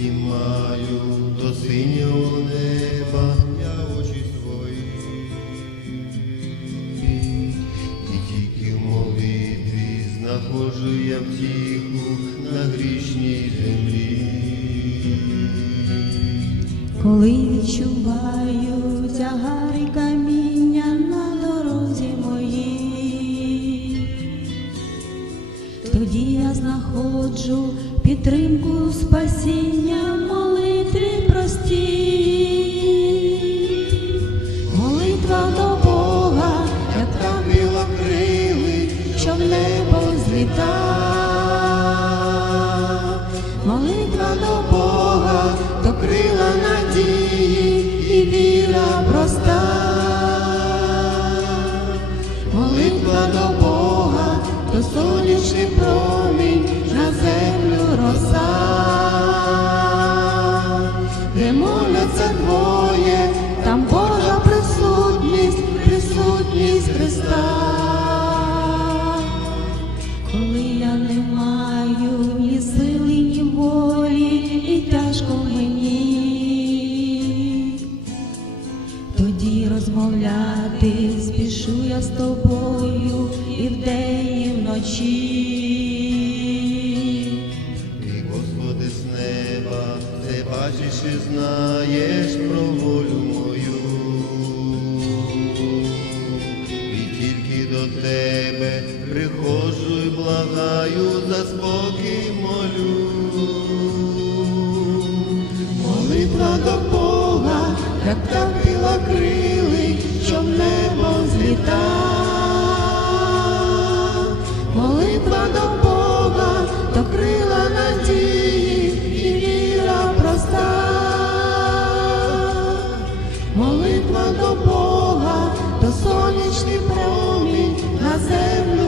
І маю до синього неба я очі свої, і тільки в молитві знаходжу я втіху на грішній землі. Коли відчуваю тягари каміння на дорозі моїй, тоді я знаходжу підтримку спасіння в молитві простій. Молитва до Бога, як та білокрили, що в небо зліта. Молитва до Бога, то крила надії і віра проста. Молитва до Бога, то сонячний промінь розмовляти спішу я з тобою і вдень, і вночі. Ти, Господи, з неба, все бачиш і знаєш про волю мою. І тільки до тебе приходжу і благаю, за спокій молю. Молитва до Бога, як та зліта. Молитва до Бога, то крила надії і віра проста. Молитва до Бога, то сонячний промінь на землю